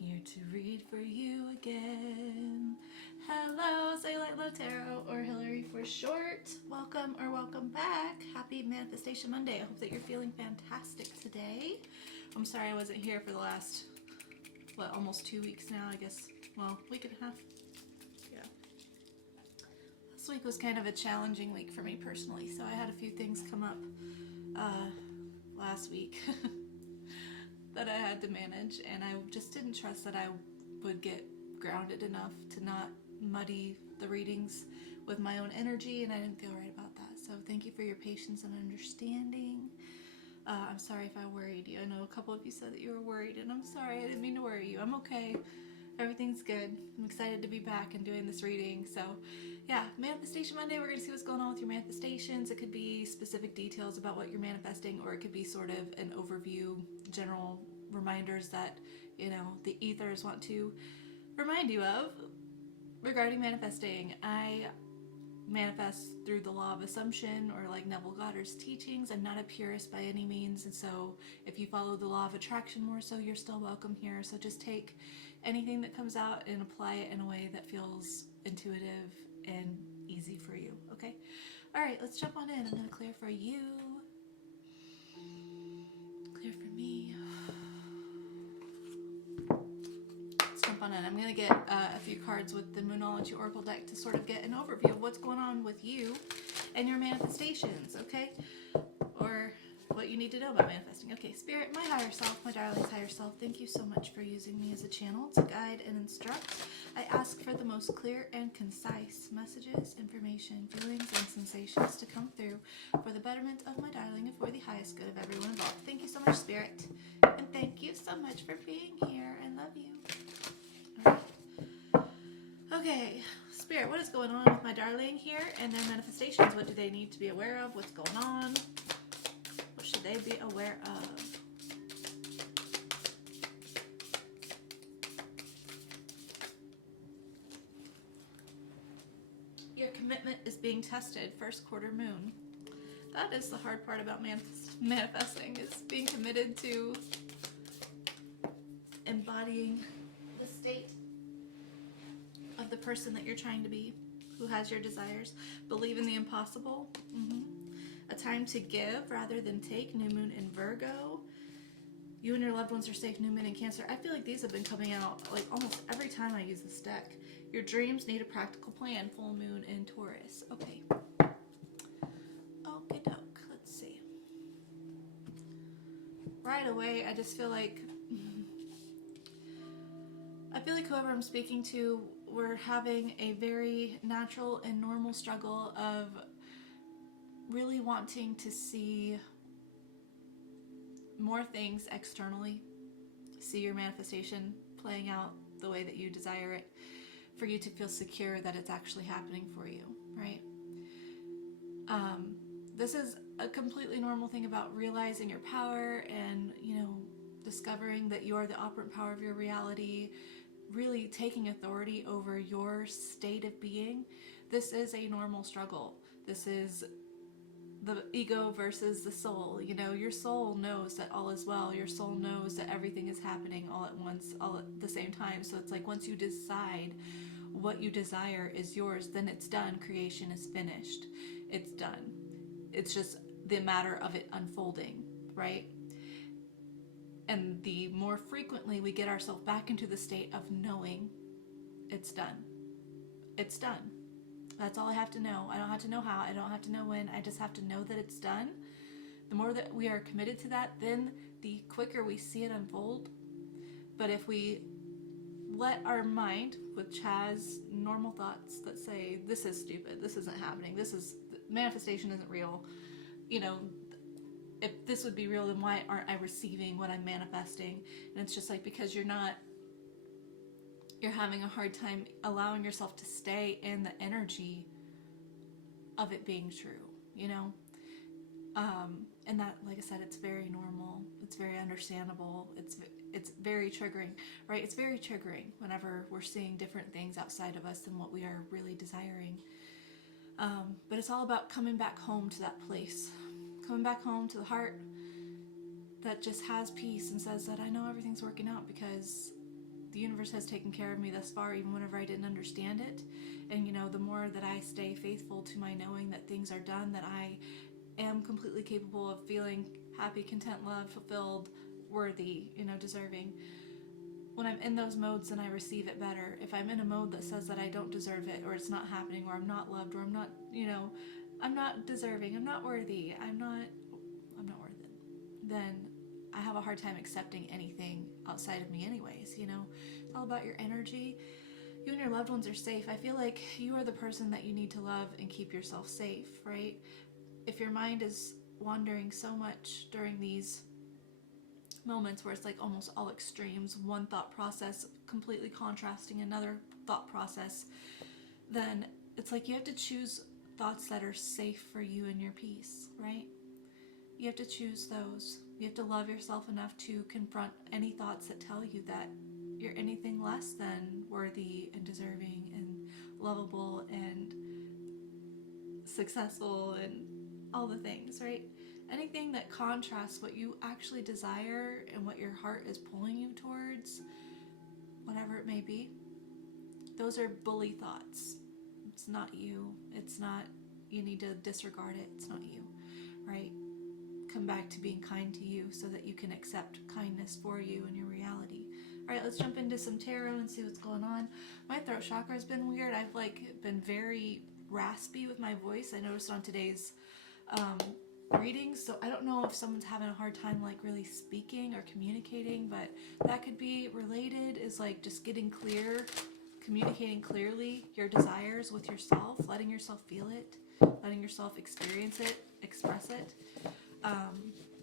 here to read for you again. Hello, Zaylight Love Tarot, or Hillary for short. Welcome or welcome back. Happy Manifestation Monday. I hope that you're feeling fantastic today. I'm sorry I wasn't here for the last, almost 2 weeks now, I guess. Well, week and a half. Yeah. This week was kind of a challenging week for me personally, so I had a few things come up last week that I had to manage, and I just didn't trust that I would get grounded enough to not muddy the readings with my own energy, and I didn't feel right about that. So thank you for your patience and understanding. I'm sorry if I worried you. I know a couple of you said that you were worried, and I'm sorry. I didn't mean to worry you. I'm okay. Everything's good. I'm excited to be back and doing this reading. So yeah, Manifestation Monday, we're going to see what's going on with your manifestations. It could be specific details about what you're manifesting, or it could be sort of an overview, general reminders that, you know, the ethers want to remind you of regarding manifesting. I manifest through the law of assumption, or like Neville Goddard's teachings. I'm not a purist by any means, and so if you follow the law of attraction more so, you're still welcome here. So just take anything that comes out and apply it in a way that feels intuitive and easy for you, okay? All right, let's jump on in. I'm going to clear for you. Clear for me. Let's jump on in. I'm going to get a few cards with the Moonology Oracle deck to sort of get an overview of what's going on with you and your manifestations, okay? Or what you need to know about manifesting. Okay, Spirit, my higher self, my darling's higher self, thank you so much for using me as a channel to guide and instruct. I ask for the most clear and concise messages, information, feelings, and sensations to come through for the betterment of my darling and for the highest good of everyone involved. Thank you so much, Spirit, and thank you so much for being here. I love you. All right. Okay, Spirit, what is going on with my darling here and their manifestations? What do they need to be aware of? What's going on? What should they be aware of? Your commitment is being tested. First quarter moon. That is the hard part about manifesting, is being committed to embodying the state of the person that you're trying to be, who has your desires. Believe in the impossible. A time to give rather than take. New moon in Virgo. You and your loved ones are safe. New moon in Cancer. I feel like these have been coming out like almost every time I use this deck. Your dreams need a practical plan. Full moon in Taurus. Okay. Okie doke. Let's see. Right away, I just feel like whoever I'm speaking to, we're having a very natural and normal struggle of really wanting to see more things externally, see your manifestation playing out the way that you desire it, for you to feel secure that it's actually happening for you, right? This is a completely normal thing about realizing your power and, you know, discovering that you are the operant power of your reality, really taking authority over your state of being. This is a normal struggle. This is the ego versus the soul. You know, your soul knows that all is well. Your soul knows that everything is happening all at once, all at the same time. So it's like once you decide what you desire is yours, then it's done. Creation is finished. It's done. It's just the matter of it unfolding, right? And the more frequently we get ourselves back into the state of knowing, it's done. It's done. That's all I have to know. I don't have to know how. I don't have to know when. I just have to know that it's done. The more that we are committed to that, then the quicker we see it unfold. But if we let our mind, which has normal thoughts that say, this is stupid, this isn't happening, manifestation isn't real, you know, if this would be real, then why aren't I receiving what I'm manifesting? And it's just like, because you're having a hard time allowing yourself to stay in the energy of it being true, you know? And that, like I said, it's very normal. It's very understandable. It's very triggering, right? It's very triggering whenever we're seeing different things outside of us than what we are really desiring. But it's all about coming back home to that place. Coming back home to the heart that just has peace and says that I know everything's working out because the universe has taken care of me thus far, even whenever I didn't understand it. And, you know, the more that I stay faithful to my knowing that things are done, that I am completely capable of feeling happy, content, loved, fulfilled, worthy, you know, deserving. When I'm in those modes, then I receive it better. If I'm in a mode that says that I don't deserve it, or it's not happening, or I'm not loved, or I'm not, you know, I'm not deserving, I'm not worthy, I'm not worth it, then I have a hard time accepting anything outside of me anyways, you know. It's all about your energy. You and your loved ones are safe. I feel like you are the person that you need to love and keep yourself safe, right? If your mind is wandering so much during these moments where it's like almost all extremes, one thought process completely contrasting another thought process, then it's like you have to choose thoughts that are safe for you and your peace, right? You have to choose those. You have to love yourself enough to confront any thoughts that tell you that you're anything less than worthy and deserving and lovable and successful and all the things, right? Anything that contrasts what you actually desire and what your heart is pulling you towards, whatever it may be, those are bully thoughts. It's not you. It's not, you need to disregard it. It's not you, right? Come back to being kind to you so that you can accept kindness for you and your reality. All right, let's jump into some tarot and see what's going on. My throat chakra has been weird. I've been very raspy with my voice. I noticed on today's readings, so I don't know if someone's having a hard time really speaking or communicating, but that could be related, is just getting clear, communicating clearly your desires with yourself, letting yourself feel it, letting yourself experience it, express it.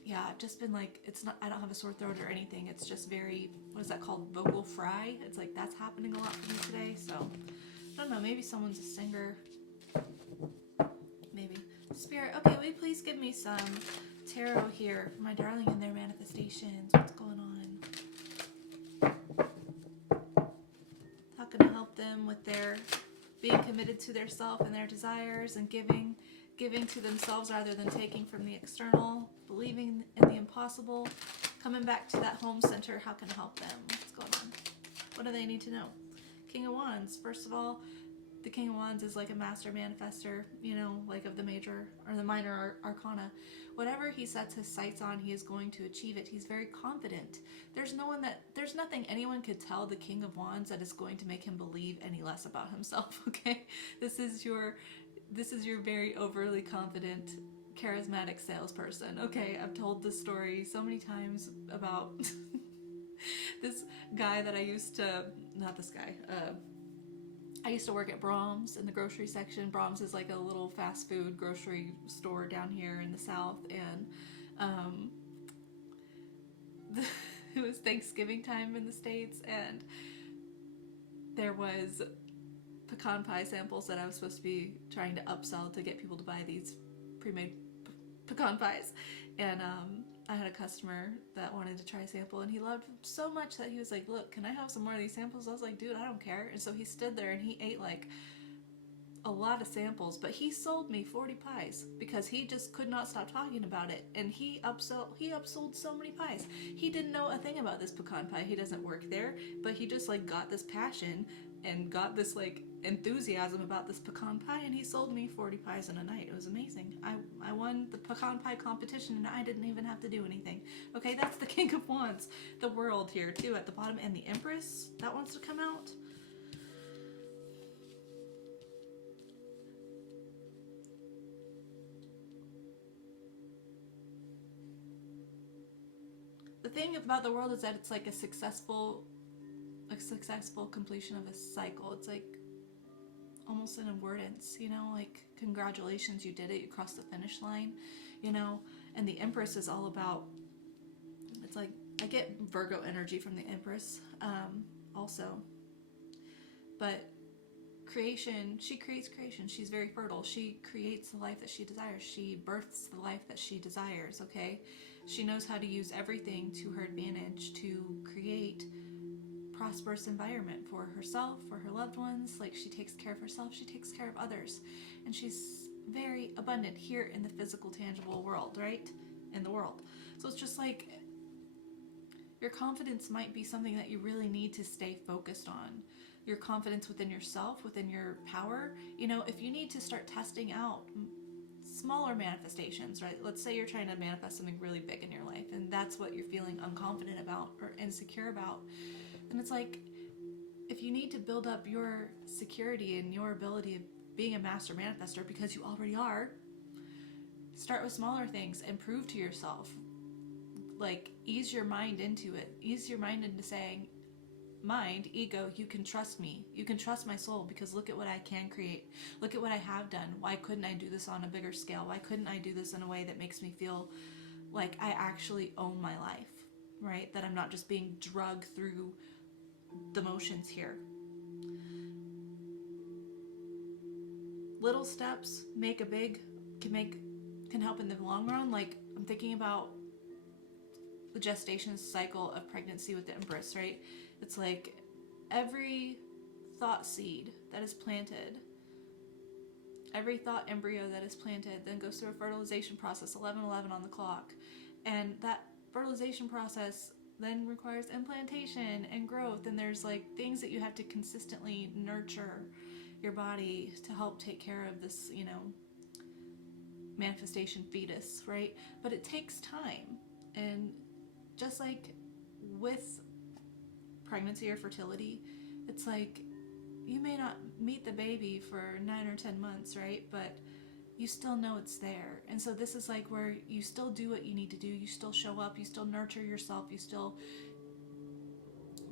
Yeah, I've just been it's not, I don't have a sore throat or anything. It's just very, what is that called? Vocal fry. It's that's happening a lot for me today. So, I don't know, maybe someone's a singer. Maybe. Spirit, okay, will you please give me some tarot here for my darling and their manifestations? What's going on? How can I help them with their being committed to their self and their desires and giving to themselves rather than taking from the external, believing in the impossible, coming back to that home center? How can I help them? What's going on? What do they need to know? King of Wands. First of all, the King of Wands is a master manifester, of the major or the minor arcana. Whatever he sets his sights on, he is going to achieve it. He's very confident. There's nothing anyone could tell the King of Wands that is going to make him believe any less about himself, okay? This is your very overly confident, charismatic salesperson. Okay, I've told this story so many times about this guy that I used to, not this guy, I used to work at Brahms in the grocery section. Brahms is a little fast food grocery store down here in the South, and it was Thanksgiving time in the States, and there was pecan pie samples that I was supposed to be trying to upsell to get people to buy these pre-made pecan pies, and I had a customer that wanted to try a sample, and he loved them so much that he was like, look, can I have some more of these samples? I was like, dude, I don't care. And so he stood there and he ate a lot of samples, but he sold me 40 pies because he just could not stop talking about it, and he upsold so many pies. He didn't know a thing about this pecan pie. He doesn't work there, but he just got this passion and got this enthusiasm about this pecan pie, and he sold me 40 pies in a night. It was amazing. I won the pecan pie competition, and I didn't even have to do anything. Okay, that's the King of Wands. The World here too at the bottom, and the Empress that wants to come out. The thing about the World is that it's a successful completion of a cycle. It's almost an avoidance, congratulations, you did it, you crossed the finish line, and the Empress is all about, it's I get Virgo energy from the Empress also, but creation, she creates creation. She's very fertile. She creates the life that she desires. She births the life that she desires, okay? She knows how to use everything to her advantage to create prosperous environment for herself, for her loved ones. She takes care of herself, she takes care of others, and she's very abundant here in the physical, tangible world, right? In the world. So it's just Your confidence might be something that you really need to stay focused on. Your confidence within yourself, within your power. You know, if you need to start testing out smaller manifestations, right? Let's say you're trying to manifest something really big in your life and that's what you're feeling unconfident about or insecure about. Then it's like, if you need to build up your security and your ability of being a master manifester, because you already are, start with smaller things and prove to yourself. Like, ease your mind into it. Ease your mind into saying, mind, ego, you can trust me. You can trust my soul, because look at what I can create. Look at what I have done. Why couldn't I do this on a bigger scale? Why couldn't I do this in a way that makes me feel like I actually own my life, right? That I'm not just being drugged through the motions here. Little steps can help in the long run. Like, I'm thinking about the gestation cycle of pregnancy with the empress, right? It's like every thought seed that is planted, every thought embryo that is planted, then goes through a fertilization process, 11:11 on the clock. And that fertilization process then requires implantation and growth. And there's like things that you have to consistently nurture your body to help take care of this, you know, manifestation fetus, right? But it takes time. And just like with pregnancy or fertility, it's like you may not meet the baby for 9 or 10 months, right? But you still know it's there. And so this is like where you still do what you need to do. You still show up. You still nurture yourself. You still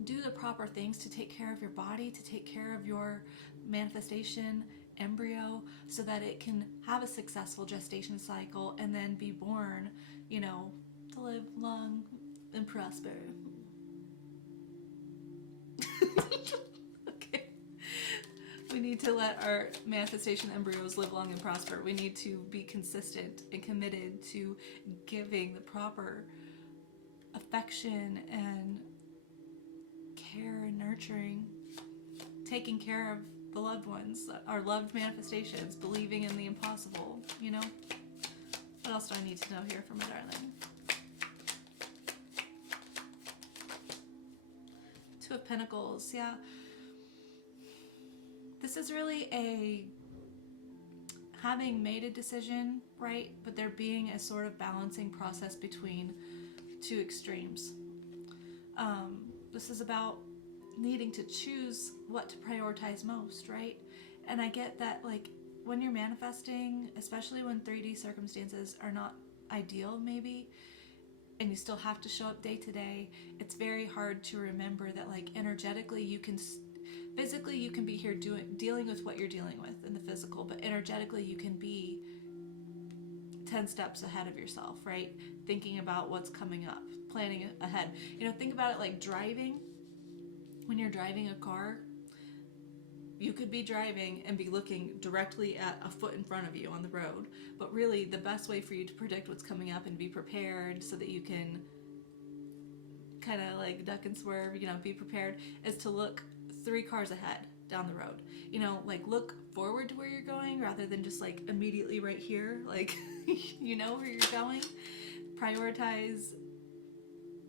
do the proper things to take care of your body, to take care of your manifestation embryo, so that it can have a successful gestation cycle and then be born, you know, to live long and prosper. Okay. We need to let our manifestation embryos live long and prosper. We need to be consistent and committed to giving the proper affection and care and nurturing, taking care of the loved ones, our loved manifestations, believing in the impossible, you know? What else do I need to know here for my darling? Two of Pentacles, yeah. This is really a having made a decision, right? But there being a sort of balancing process between two extremes. This is about needing to choose what to prioritize most, right? And I get that, like, when you're manifesting, especially when 3D circumstances are not ideal maybe, and you still have to show up day to day, it's very hard to remember that, like, energetically you can, physically you can be here dealing with what you're dealing with in the physical, but energetically you can be 10 steps ahead of yourself, right? Thinking about what's coming up, planning ahead. You know, think about it like driving. When you're driving a car, you could be driving and be looking directly at a foot in front of you on the road, but really the best way for you to predict what's coming up and be prepared so that you can kind of like duck and swerve, you know, be prepared, is to look 3 cars ahead down the road. You know, like look forward to where you're going rather than just like immediately right here, like you know where you're going. Prioritize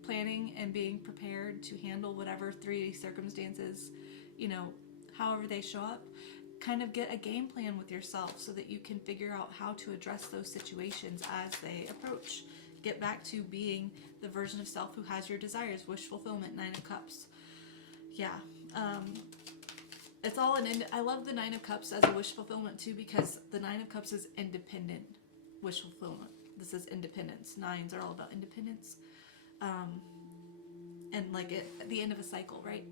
planning and being prepared to handle whatever 3D circumstances, you know, however they show up. Kind of get a game plan with yourself so that you can figure out how to address those situations as they approach. Get back to being the version of self who has your desires. Wish fulfillment, 9 of Cups. Yeah. It's all I love the 9 of Cups as a wish fulfillment too, because the 9 of Cups is independent wish fulfillment. This is independence. 9s are all about independence. And like at the end of a cycle, right?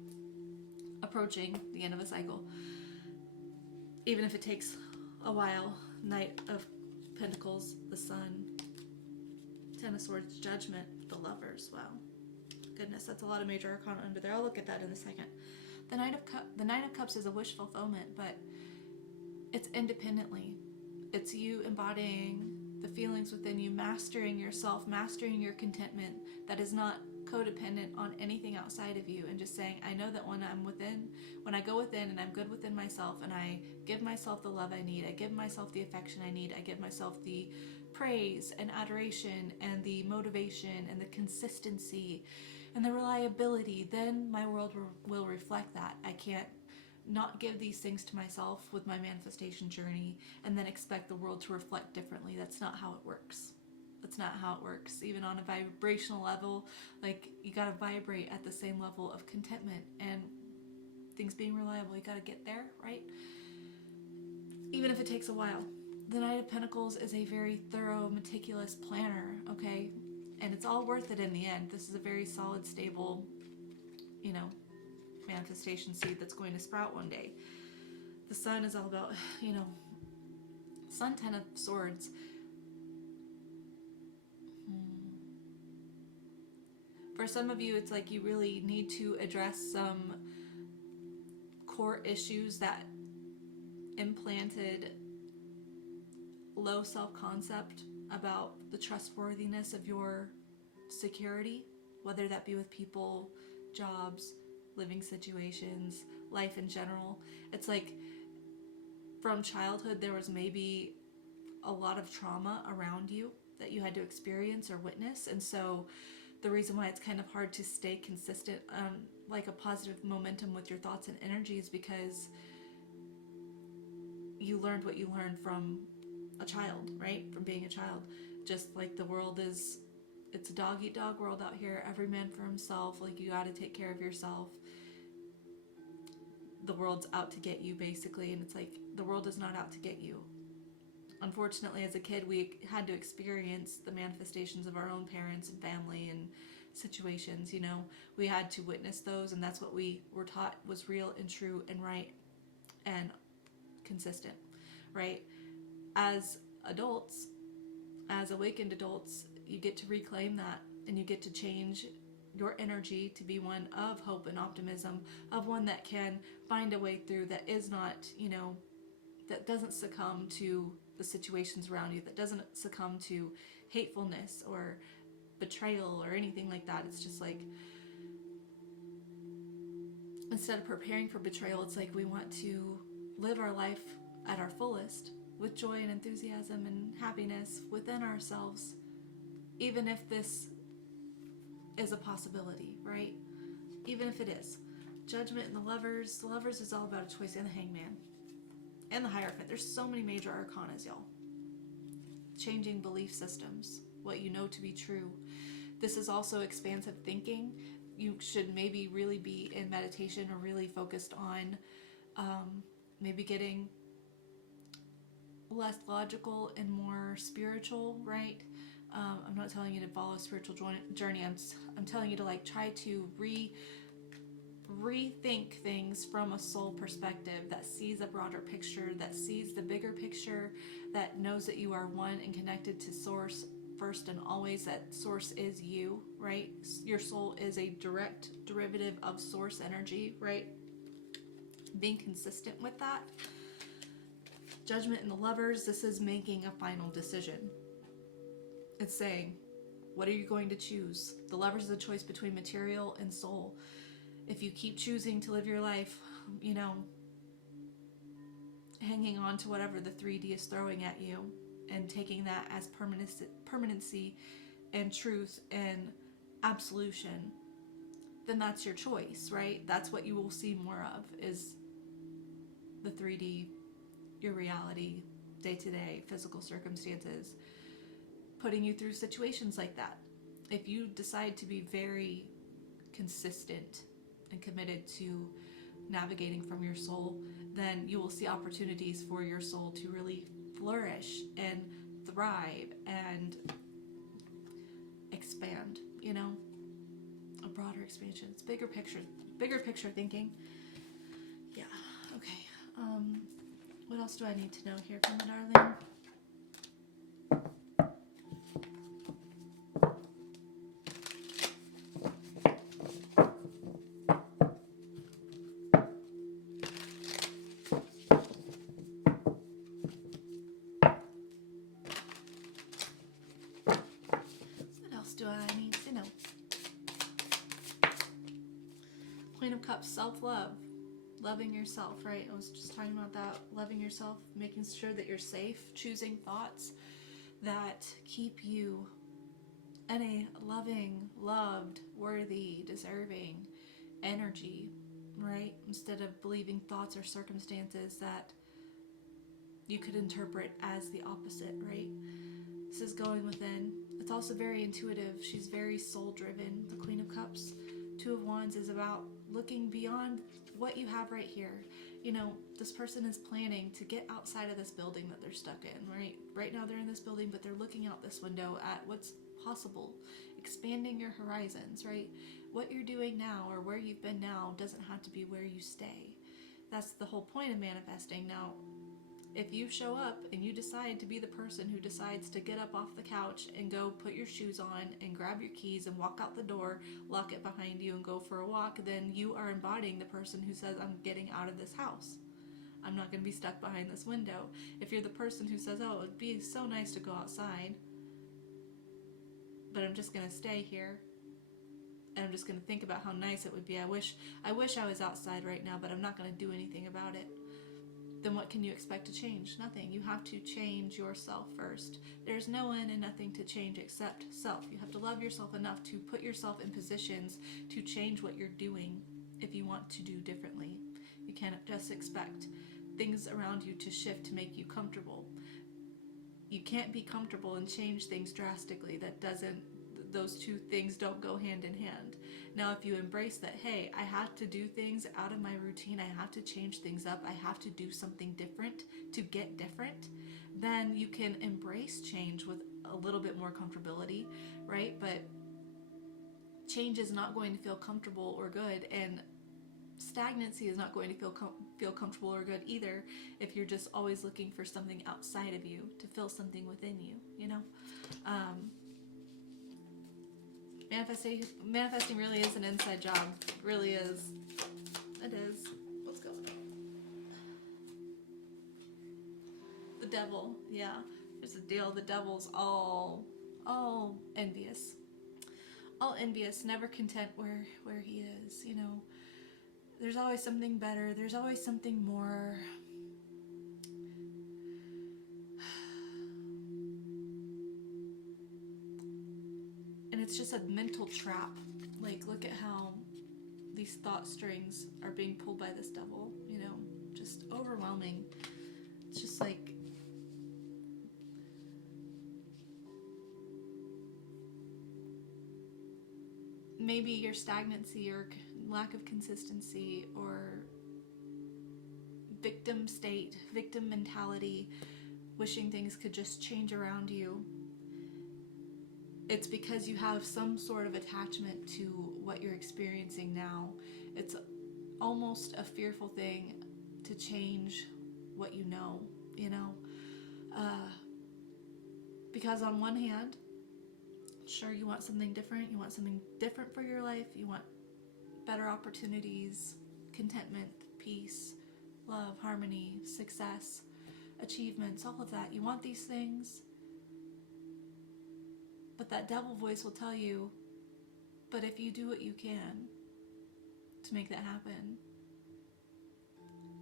Approaching the end of a cycle. Even if it takes a while. Knight of Pentacles, the Sun. 10 of Swords, Judgment, the Lovers. Wow. Goodness, that's a lot of major arcana under there. I'll look at that in a second. The Nine of Cups is a wish fulfillment, but it's independently. It's you embodying the feelings within you, mastering yourself, mastering your contentment that is not codependent on anything outside of you, and just saying, I know that when I go within and I'm good within myself and I give myself the love I need, I give myself the affection I need, I give myself the praise and adoration and the motivation and the consistency, and the reliability, then my world will reflect that. I can't not give these things to myself with my manifestation journey and then expect the world to reflect differently. That's not how it works. That's not how it works. Even on a vibrational level, like, you gotta vibrate at the same level of contentment and things being reliable. You gotta get there, right? Even if it takes a while. The Knight of Pentacles is a very thorough, meticulous planner, okay? And it's all worth it in the end. This is a very solid, stable, manifestation seed that's going to sprout one day. The Sun is all about, Sun, 10 of Swords. For some of you, it's like you really need to address some core issues that implanted low self-concept about the trustworthiness of your security, whether that be with people, jobs, living situations, life in general. It's like from childhood there was maybe a lot of trauma around you that you had to experience or witness, and so the reason why it's kind of hard to stay consistent on like a positive momentum with your thoughts and energy is because you learned what you learned from a child, right? From being a child. Just like the world is, it's a dog eat dog world out here. Every man for himself. Like, you got to take care of yourself. The world's out to get you, basically. And it's like, the world is not out to get you. Unfortunately, as a kid, we had to experience the manifestations of our own parents and family and situations, We had to witness those, and that's what we were taught was real and true and right and consistent, right? As adults, as awakened adults, you get to reclaim that, and you get to change your energy to be one of hope and optimism, of one that can find a way through, that is not, that doesn't succumb to the situations around you, that doesn't succumb to hatefulness or betrayal or anything like that. It's just like, instead of preparing for betrayal, it's like we want to live our life at our fullest with joy and enthusiasm and happiness within ourselves, even if this is a possibility, right? Even if it is. Judgment and the Lovers. The Lovers is all about a choice, and the Hangman and the Hierophant. There's so many major arcanas, y'all. Changing belief systems, what you know to be true. This is also expansive thinking. You should maybe really be in meditation or really focused on maybe getting less logical and more spiritual, right? I'm not telling you to follow a spiritual journey. I'm telling you to try to rethink things from a soul perspective that sees a broader picture, that sees the bigger picture, that knows that you are one and connected to Source first and always, that Source is you, right? Your soul is a direct derivative of Source energy, right? Being consistent with that. Judgment and the Lovers, this is making a final decision. It's saying, what are you going to choose? The Lovers is a choice between material and soul. If you keep choosing to live your life, hanging on to whatever the 3D is throwing at you and taking that as permanency and truth and absolution, then that's your choice, right? That's what you will see more of, is the 3D, your reality, day-to-day physical circumstances, putting you through situations like that. If you decide to be very consistent and committed to navigating from your soul, then you will see opportunities for your soul to really flourish and thrive and expand, a broader expansion. It's bigger picture thinking. Yeah, okay. What else do I need to know here from the darling? Do I need to know? Queen of Cups, self-love, loving yourself, right? I was just talking about that, loving yourself, making sure that you're safe, choosing thoughts that keep you in a loving, loved worthy, deserving energy, right? Instead of believing thoughts or circumstances that you could interpret as the opposite, right? This is going within. It's also very intuitive. She's very soul-driven. The Queen of Cups. Two of Wands is about looking beyond what you have right here. You know, this person is planning to get outside of this building that they're stuck in, right? Right now they're in this building, but they're looking out this window at what's possible, expanding your horizons, right? What you're doing now or where you've been now doesn't have to be where you stay. That's the whole point of manifesting. Now, if you show up and you decide to be the person who decides to get up off the couch and go put your shoes on and grab your keys and walk out the door, lock it behind you and go for a walk, then you are embodying the person who says, I'm getting out of this house. I'm not going to be stuck behind this window. If you're the person who says, oh, it'd be so nice to go outside, but I'm just going to stay here and I'm just going to think about how nice it would be. I wish I was outside right now, but I'm not going to do anything about it. Then what can you expect to change? Nothing. You have to change yourself first. There's no one and nothing to change except self. You have to love yourself enough to put yourself in positions to change what you're doing if you want to do differently. You can't just expect things around you to shift to make you comfortable. You can't be comfortable and change things drastically. Those two things don't go hand in hand. Now, if you embrace that, hey, I have to do things out of my routine, I have to change things up, I have to do something different to get different, then you can embrace change with a little bit more comfortability, right? But change is not going to feel comfortable or good, and stagnancy is not going to feel comfortable or good either if you're just always looking for something outside of you to fill something within you, you know? Manifesting really is an inside job. It really is. It is. What's going on? The devil. Yeah. Here's the deal. The devil's all envious. All envious, never content where he is, you know. There's always something better. There's always something more. It's just a mental trap. Like, look at how these thought strings are being pulled by this devil, you know, just overwhelming. It's just like, maybe your stagnancy or lack of consistency or victim state, victim mentality, wishing things could just change around you. It's because you have some sort of attachment to what you're experiencing now. It's almost a fearful thing to change what you know, because on one hand, sure, you want something different. You want something different for your life. You want better opportunities, contentment, peace, love, harmony, success, achievements, all of that. You want these things. But that devil voice will tell you, but if you do what you can to make that happen,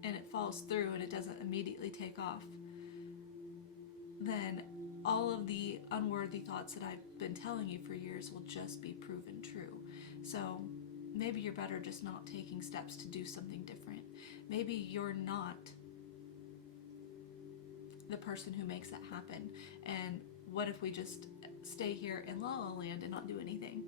and it falls through and it doesn't immediately take off, then all of the unworthy thoughts that I've been telling you for years will just be proven true. So maybe you're better just not taking steps to do something different. Maybe you're not the person who makes that happen. And what if we just stay here in La La Land and not do anything?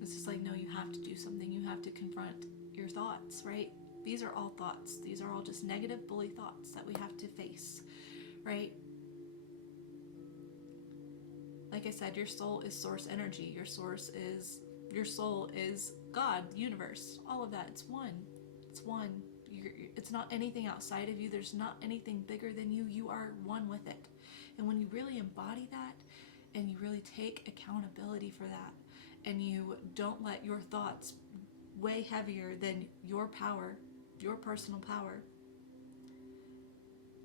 It's just like, no, you have to do something. You have to confront your thoughts, right? These are all thoughts. These are all just negative bully thoughts that we have to face, right? Like I said, your soul is source energy. Your soul is God, universe, all of that. It's one. It's one. It's not anything outside of you. There's not anything bigger than you. You are one with it. And when you really embody that, and you really take accountability for that, and you don't let your thoughts weigh heavier than your power, your personal power,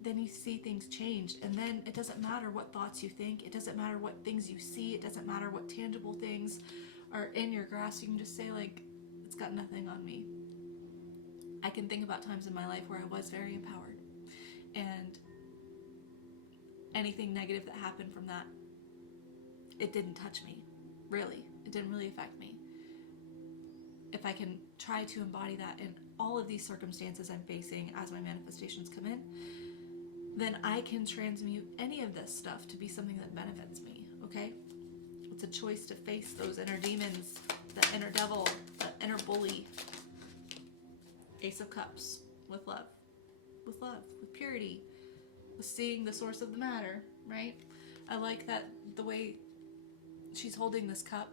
then you see things change. And then it doesn't matter what thoughts you think. It doesn't matter what things you see. It doesn't matter what tangible things are in your grasp. You can just say, like, it's got nothing on me. I can think about times in my life where I was very empowered, and anything negative that happened from that, it didn't touch me, really. It didn't really affect me. if I can try to embody that in all of these circumstances I'm facing as my manifestations come in, then I can transmute any of this stuff to be something that benefits me, okay? It's a choice to face those inner demons, the inner devil, the inner bully. Ace of Cups, with love, with purity, with seeing the source of the matter, right? I like that the way she's holding this cup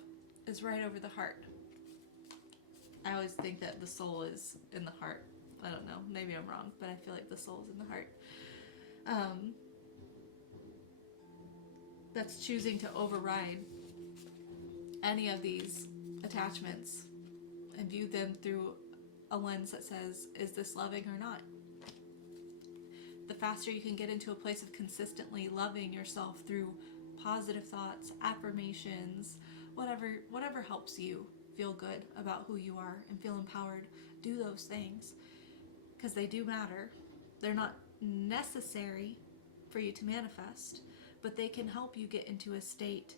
is right over the heart. I always think that the soul is in the heart. I don't know, maybe I'm wrong, but I feel like the soul is in the heart. That's choosing to override any of these attachments and view them through a lens that says, is this loving or not? The faster you can get into a place of consistently loving yourself through positive thoughts, affirmations, whatever helps you feel good about who you are and feel empowered, do those things, because they do matter. They're not necessary for you to manifest, but they can help you get into a state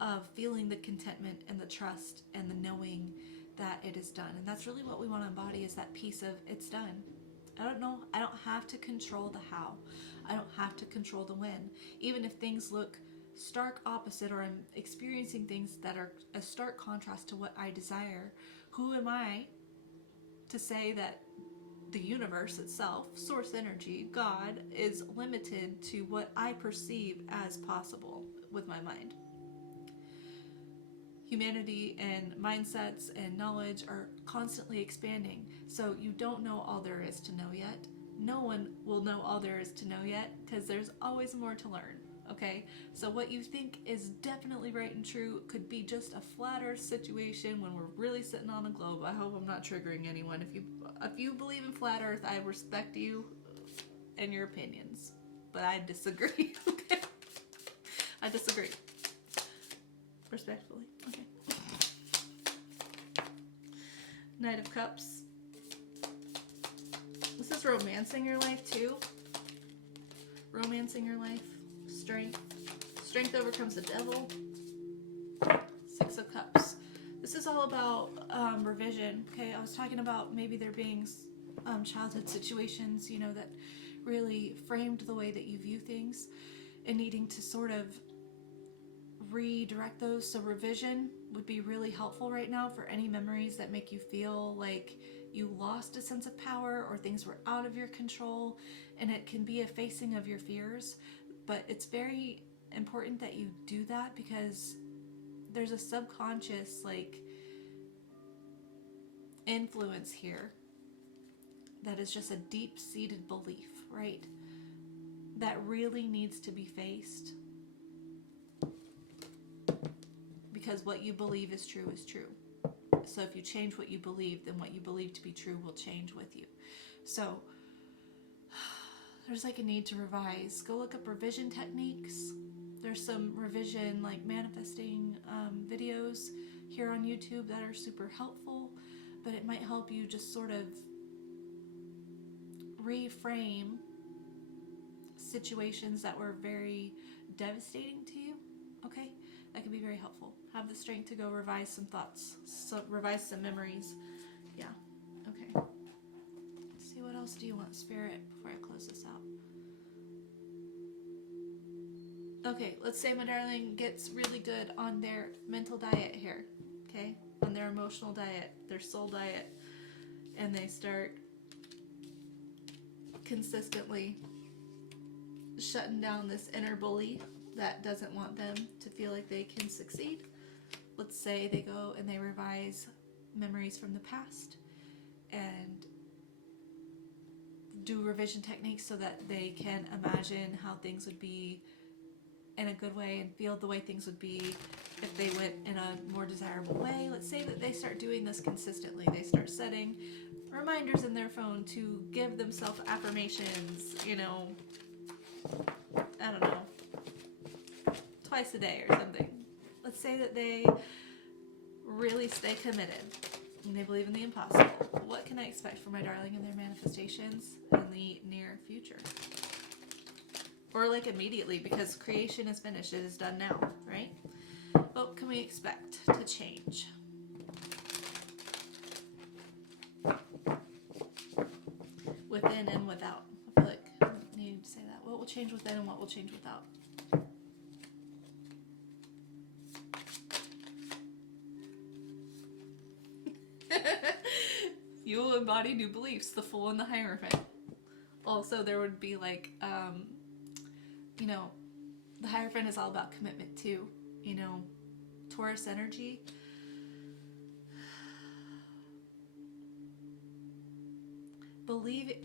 of feeling the contentment and the trust and the knowing that it is done. And that's really what we want to embody, is that piece of it's done. I don't have to control the how. I don't have to control the when. Even if things look stark opposite, or I'm experiencing things that are a stark contrast to what I desire, who am I to say that the universe itself, source energy, God, is limited to what I perceive as possible with my mind? Humanity and mindsets and knowledge are constantly expanding, so you don't know all there is to know yet. No one will know all there is to know yet, because there's always more to learn, okay? So what you think is definitely right and true could be just a flat earth situation when we're really sitting on a globe. I hope I'm not triggering anyone. If you believe in flat earth, I respect you and your opinions, but I disagree, okay? I disagree. Respectfully. Okay. Knight of Cups. This is romancing your life too. Romancing your life. Strength. Strength overcomes the devil. Six of Cups. This is all about revision. Okay, I was talking about maybe there being childhood situations, that really framed the way that you view things, and needing to sort of redirect those. So revision would be really helpful right now for any memories that make you feel like you lost a sense of power or things were out of your control, and it can be a facing of your fears. But it's very important that you do that, because there's a subconscious influence here that is just a deep-seated belief, right? That really needs to be faced. Because what you believe is true is true. So if you change what you believe, then what you believe to be true will change with you. So there's a need to revise. Go look up revision techniques. There's some revision manifesting videos here on YouTube that are super helpful, but it might help you just sort of reframe situations that were very devastating to you, okay? That can be very helpful. Have the strength to go revise some thoughts, revise some memories. Yeah, okay. Let's see, what else do you want, Spirit, before I close this out? Okay, let's say my darling gets really good on their mental diet here, okay? On their emotional diet, their soul diet, and they start consistently shutting down this inner bully that doesn't want them to feel like they can succeed. Let's say they go and they revise memories from the past and do revision techniques so that they can imagine how things would be in a good way and feel the way things would be if they went in a more desirable way. Let's say that they start doing this consistently. They start setting reminders in their phone to give themselves affirmations, I don't know, twice a day or something. Let's say that they really stay committed and they believe in the impossible. What can I expect from my darling and their manifestations in the near future? Or immediately, because creation is finished. It is done now, right? What can we expect to change? change within and what will change without. You will embody new beliefs, the Fool and the Hierophant. Also, there would be like, you know, the Hierophant is all about commitment too. You know, Taurus energy.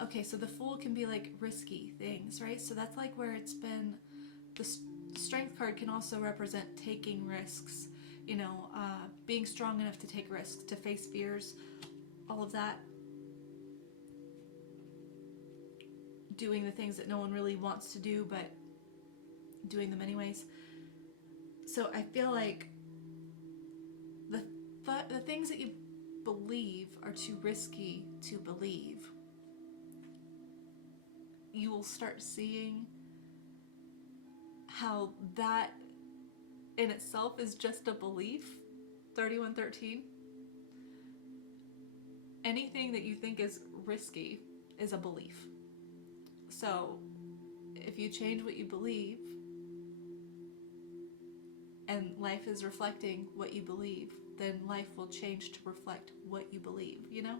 Okay, so the Fool can be like risky things, right? So that's like where it's been, the Strength card can also represent taking risks, you know, being strong enough to take risks, to face fears, all of that. Doing the things that no one really wants to do, but doing them anyways. So I feel like the things that you believe are too risky to believe. You will start seeing how that in itself is just a belief. 3113. Anything that you think is risky is a belief. So if you change what you believe, and life is reflecting what you believe, then life will change to reflect what you believe, you know?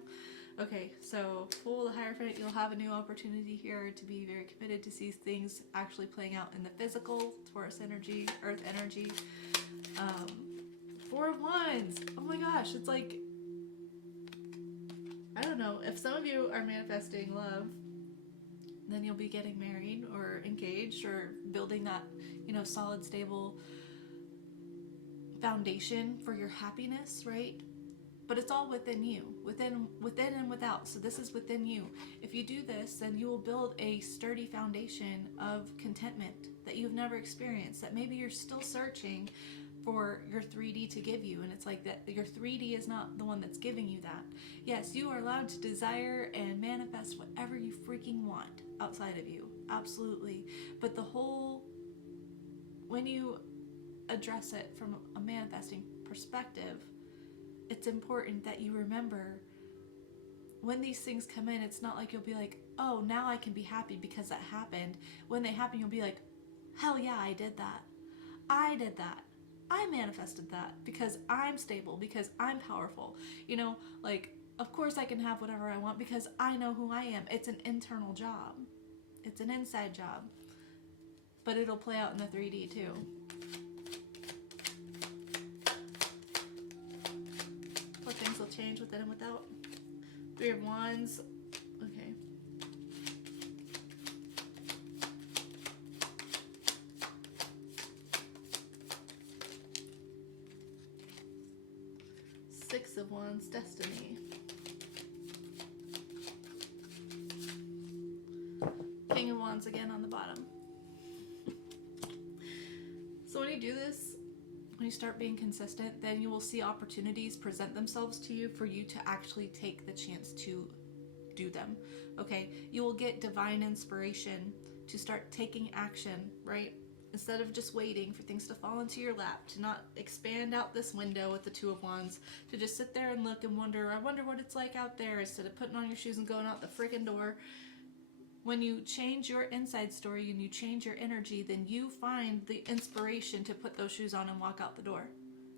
Okay, so Fool, the Hierophant, you'll have a new opportunity here to be very committed to see things actually playing out in the physical. Taurus energy, Earth energy. Four of Wands. Oh my gosh, it's like, I don't know, if some of you are manifesting love, then you'll be getting married or engaged or building that, you know, solid, stable foundation for your happiness, right? But it's all within you, within and without. So this is within you. If you do this, then you will build a sturdy foundation of contentment that you've never experienced, that maybe you're still searching for your 3D to give you. And it's like that your 3D is not the one that's giving you that. Yes, you are allowed to desire and manifest whatever you freaking want outside of you. Absolutely. But when you address it from a manifesting perspective, it's important that you remember when these things come in, it's not like you'll be like, oh, now I can be happy because that happened. When they happen, you'll be like, hell yeah, I did that. I did that. I manifested that because I'm stable, because I'm powerful. You know, like, of course I can have whatever I want because I know who I am. It's an internal job. It's an inside job. But it'll play out in the 3D too. What things will change within and without? Three of Wands. Okay. Six of Wands, Destiny. King of Wands again on the bottom. So when you do this, when you start being consistent, then you will see opportunities present themselves to you for you to actually take the chance to do them. Okay, you will get divine inspiration to start taking action, right? Instead of just waiting for things to fall into your lap, to not expand out this window with the Two of Wands, to just sit there and look and wonder, I wonder what it's like out there, instead of putting on your shoes and going out the freaking door. When you change your inside story and you change your energy, then you find the inspiration to put those shoes on and walk out the door.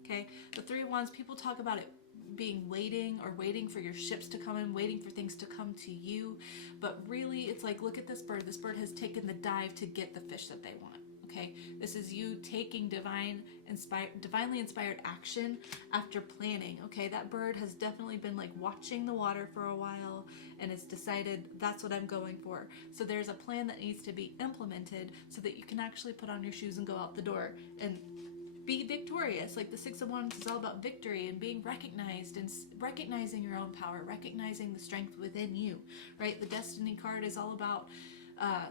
Okay? The Three of Wands, people talk about it being waiting for your ships to come in, waiting for things to come to you. But really, it's like, look at this bird. This bird has taken the dive to get the fish that they want. Okay? This is you taking divinely inspired action after planning. Okay? That bird has definitely been like watching the water for a while and has decided that's what I'm going for. So there's a plan that needs to be implemented so that you can actually put on your shoes and go out the door and be victorious. Like the Six of Wands is all about victory and being recognized and recognizing your own power, recognizing the strength within you, right? The Destiny card is all about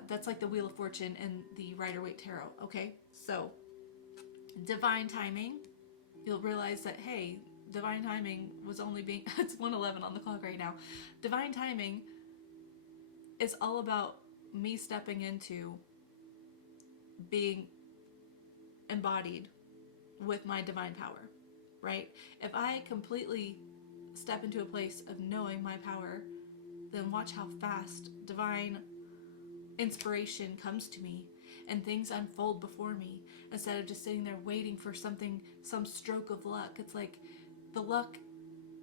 that's like the Wheel of Fortune and the Rider-Waite Tarot. Okay, so divine timing, you'll realize that, hey, divine timing was only being, it's 1:11 on the clock right now. Divine timing is all about me stepping into being embodied with my divine power, right? If I completely step into a place of knowing my power, then watch how fast divine inspiration comes to me. and things unfold before me instead of just sitting there waiting for something, some stroke of luck. It's like the luck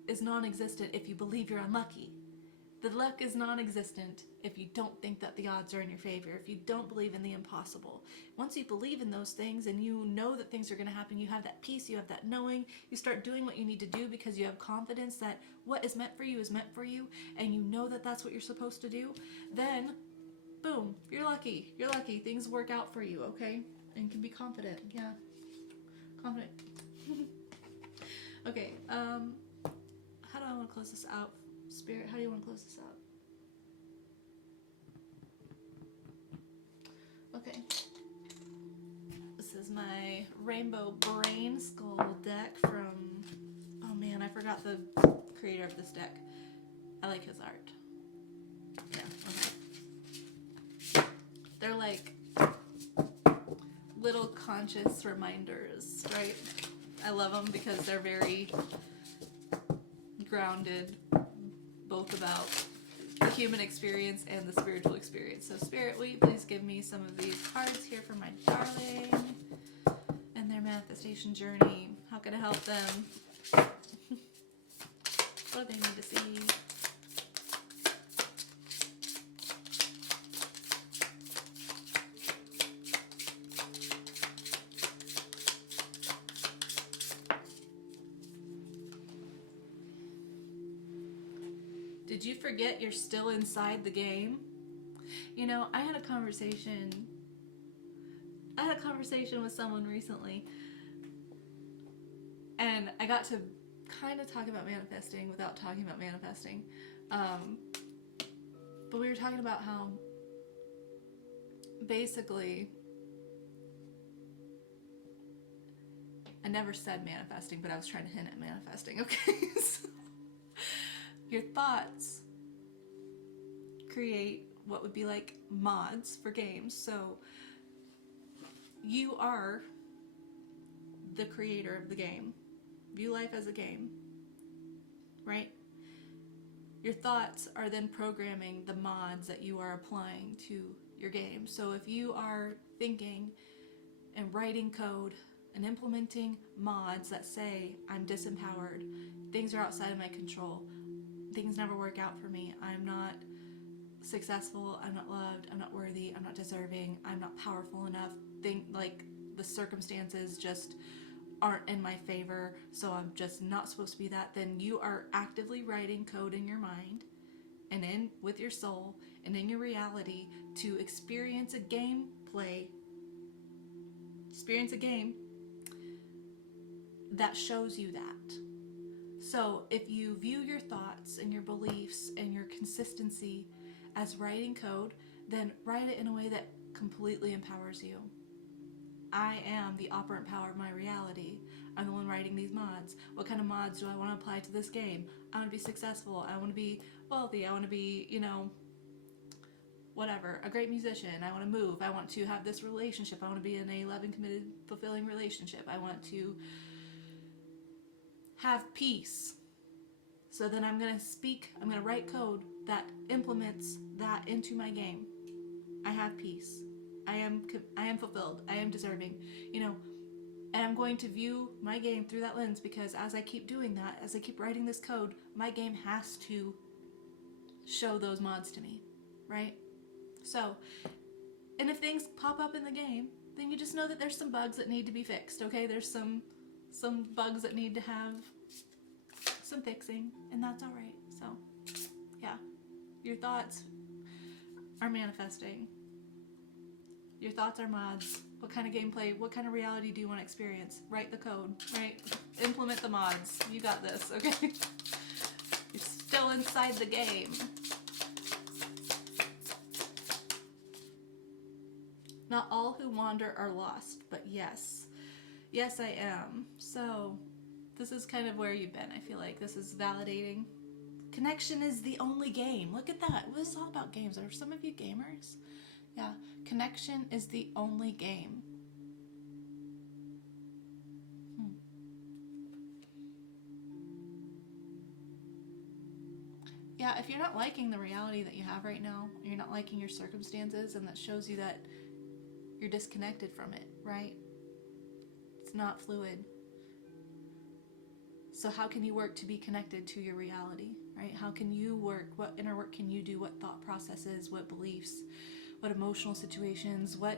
is non-existent if you believe you're unlucky. The luck is non-existent if you don't think that the odds are in your favor, if you don't believe in the impossible. Once you believe in those things and you know that things are going to happen, you have that peace, you have that knowing, you start doing what you need to do because you have confidence that what is meant for you is meant for you, and you know that that's what you're supposed to do, then boom, you're lucky. You're lucky. Things work out for you, okay? And can be confident. Yeah. Confident. Okay, how do I want to close this out? Spirit, how do you want to close this out? Okay. This is my Rainbow Brain Skull deck from... Oh man, I forgot the creator of this deck. I like his art. Yeah, okay. They're like little conscious reminders, right? I love them because they're very grounded, both about the human experience and the spiritual experience. So Spirit, will you please give me some of these cards here for my darling and their manifestation journey? How can I help them? What do they need to see? Did you forget you're still inside the game? You know, I had a conversation with someone recently, and I got to kind of talk about manifesting without talking about manifesting. But we were talking about how basically I never said manifesting, but I was trying to hint at manifesting, okay? So, your thoughts create what would be like mods for games. So you are the creator of the game. View life as a game, right? Your thoughts are then programming the mods that you are applying to your game. So if you are thinking and writing code and implementing mods that say, I'm disempowered, things are outside of my control, things never work out for me, I'm not successful, I'm not loved, I'm not worthy, I'm not deserving, I'm not powerful enough, like the circumstances just aren't in my favor, so I'm just not supposed to be that, then you are actively writing code in your mind and in with your soul and in your reality to experience a game that shows you that. So if you view your thoughts and your beliefs and your consistency as writing code, then write it in a way that completely empowers you. I am the operant power of my reality. I'm the one writing these mods. What kind of mods do I want to apply to this game? I want to be successful. I want to be wealthy. I want to be, whatever, a great musician. I want to move. I want to have this relationship. I want to be in a loving, committed, fulfilling relationship. I want to have peace. So then I'm going to write code that implements that into my game. I have peace. I am fulfilled. I am deserving, and I'm going to view my game through that lens, because as I keep doing that, as I keep writing this code, my game has to show those mods to me, right? So, and if things pop up in the game, then you just know that there's some bugs that need to be fixed, okay? There's some bugs that need to have some fixing, and that's all right. So, yeah, your thoughts are manifesting. Your thoughts are mods. What kind of gameplay, what kind of reality do you want to experience? Write the code, right? Implement the mods. You got this, okay? You're still inside the game. Not all who wander are lost, but yes. Yes, I am. So, this is kind of where you've been. I feel like this is validating. Connection is the only game. Look at that. This is all about games. Are some of you gamers? Yeah. Connection is the only game. Yeah, if you're not liking the reality that you have right now, you're not liking your circumstances, and that shows you that you're disconnected from it, right? It's not fluid. So how can you work to be connected to your reality, right? How can you work? What inner work can you do? What thought processes, what beliefs, what emotional situations, what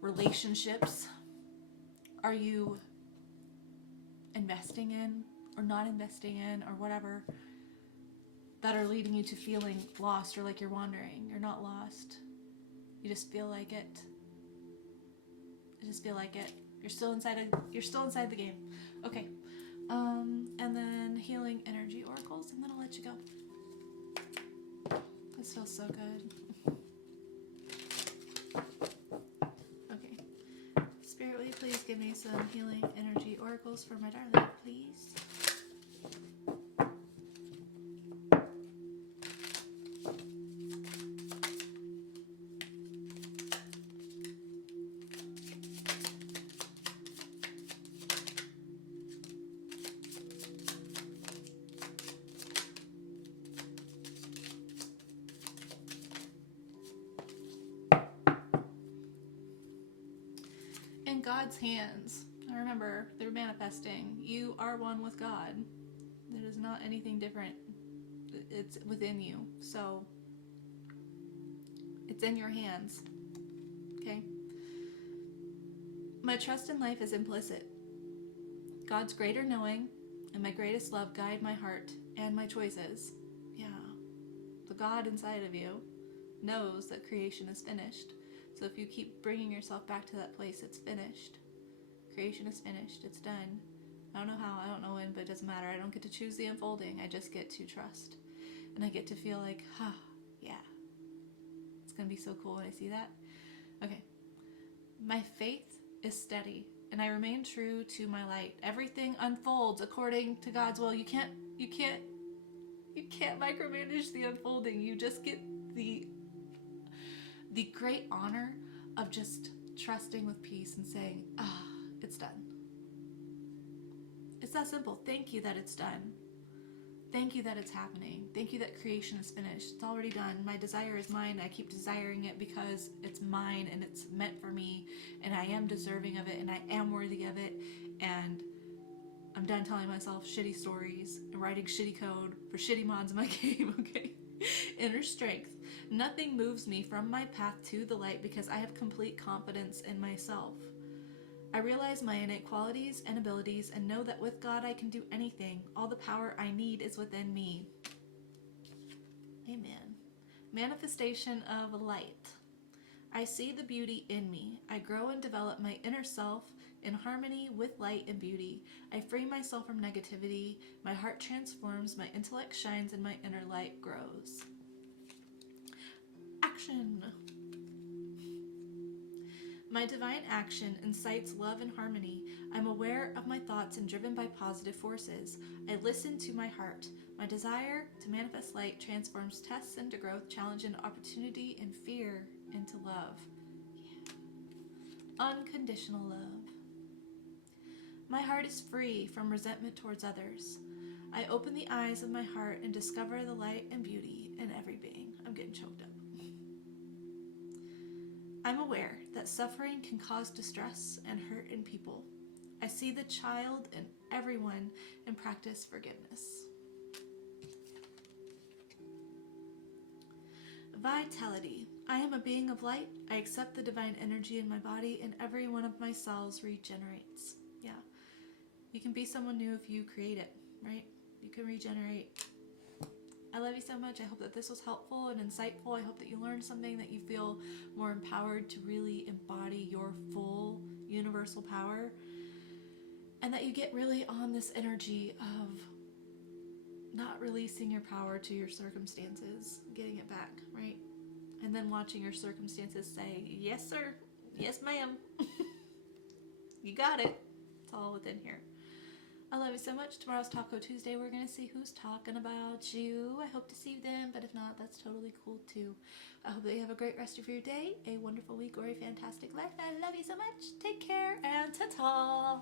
relationships are you investing in or not investing in or whatever that are leading you to feeling lost or like you're wandering? You're not lost. You just feel like it. You just feel like it. You're still inside the game. Okay. And then healing energy oracles, and then I'll let you go. This feels so good. Okay. Spirit, will you please give me some healing energy oracles for my darling, please? In God's hands. Remember, they're manifesting. You are one with God. There is not anything different. It's within you. So, it's in your hands. Okay? My trust in life is implicit. God's greater knowing and my greatest love guide my heart and my choices. Yeah. The God inside of you knows that creation is finished. So if you keep bringing yourself back to that place, it's finished. Creation is finished. It's done. I don't know how, I don't know when, but it doesn't matter. I don't get to choose the unfolding. I just get to trust. And I get to feel like, yeah. It's going to be so cool when I see that. Okay. My faith is steady, and I remain true to my light. Everything unfolds according to God's will. You can't micromanage the unfolding. You just get the great honor of just trusting with peace and saying, it's done. It's that simple. Thank you that it's done. Thank you that it's happening. Thank you that creation is finished. It's already done. My desire is mine. I keep desiring it because it's mine and it's meant for me, and I am deserving of it, and I am worthy of it, and I'm done telling myself shitty stories and writing shitty code for shitty mods in my game, okay? Inner strength. Nothing moves me from my path to the light because I have complete confidence in myself. I realize my innate qualities and abilities and know that with God I can do anything. All the power I need is within me. Amen. Manifestation of light. I see the beauty in me. I grow and develop my inner self in harmony with light and beauty. I free myself from negativity. My heart transforms, my intellect shines, and my inner light grows. Action. My divine action incites love and harmony. I'm aware of my thoughts and driven by positive forces. I listen to my heart. My desire to manifest light transforms tests into growth, challenge into opportunity, and fear into love. Yeah. Unconditional love. My heart is free from resentment towards others. I open the eyes of my heart and discover the light and beauty in every being. I'm getting choked up. I'm aware that suffering can cause distress and hurt in people. I see the child in everyone and practice forgiveness. Vitality. I am a being of light. I accept the divine energy in my body, and every one of my cells regenerates. Yeah. You can be someone new if you create it, right? You can regenerate. I love you so much. I hope that this was helpful and insightful. I hope that you learned something, that you feel more empowered to really embody your full universal power, and that you get really on this energy of not releasing your power to your circumstances, getting it back, right? And then watching your circumstances say, yes, sir. Yes, ma'am. You got it. It's all within here. I love you so much. Tomorrow's Taco Tuesday. We're going to see who's talking about you. I hope to see them, but if not, that's totally cool too. I hope that you have a great rest of your day, a wonderful week, or a fantastic life. I love you so much. Take care, and ta-ta!